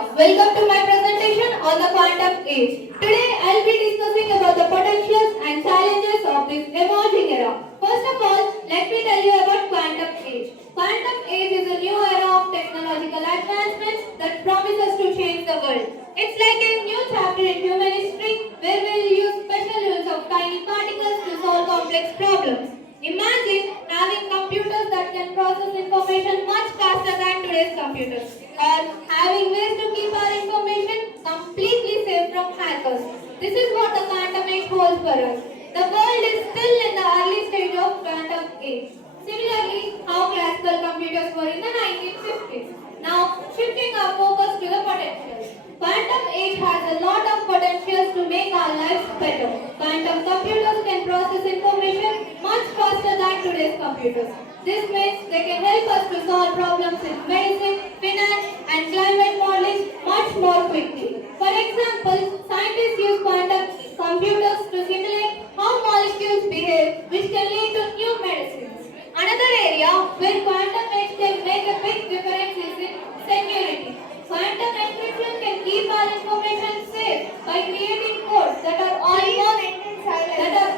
Welcome to my presentation on the quantum age. Today I'll be discussing about the potentials and challenges of this emerging era. First of all, let me tell you about quantum age. Quantum age is a new era of technological advancements that promises to change the world. It's like a new chapter in human history where we'll use special rules of tiny particles to solve complex problems. Imagine having computers that can process information much faster than today's computers, or having ways to keep our information completely safe from hackers. This is what the quantum age holds for us. The world is still in the early stage of quantum age. Similarly, how classical computers were in the 1950s. Now, shifting our focus to the potentials. Quantum age has a lot of potentials to make our lives better. Quantum computers can process information much faster than today's computers. This means they can help us to solve problems in medicine, finance, and climate modeling much more quickly. For example, scientists use quantum computers to simulate how molecules behave, which can lead to new medicines. Another area where quantum age can make a big difference is in security. Quantum encryption can keep our information safe by creating codes that are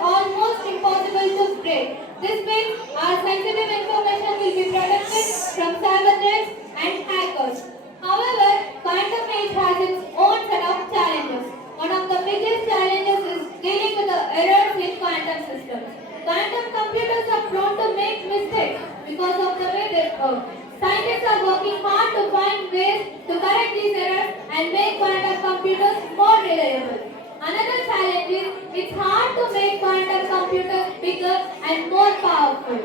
almost impossible to break. This means our sensitive information will be protected from cyber threats and hackers. However, quantum age has its own set of challenges. One of the biggest challenges is dealing with the errors in quantum systems. Quantum computers are prone to make mistakes because of the way they work. Scientists are working hard to find ways to correct these errors and make quantum computers more reliable. Another challenge is it's hard to make quantum computers bigger and more powerful.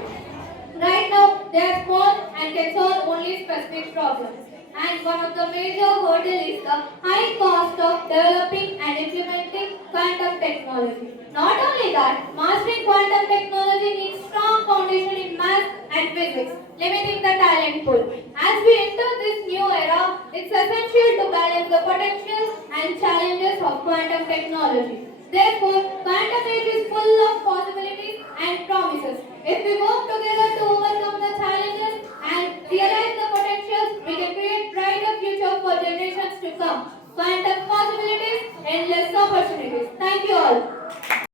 Right now, they are small and can solve only specific problems. And one of the major hurdles is the high cost of developing and implementing quantum technology. Not only that, mastering quantum technology needs strong foundation in math and physics, limiting the talent pool. As we enter this new era, it's essential to balance the potentials and challenges of quantum technology. Therefore, quantum age is full of possibilities and promises. If we work together to overcome the challenges and realize the potentials, we can create brighter future for generations to come. Quantum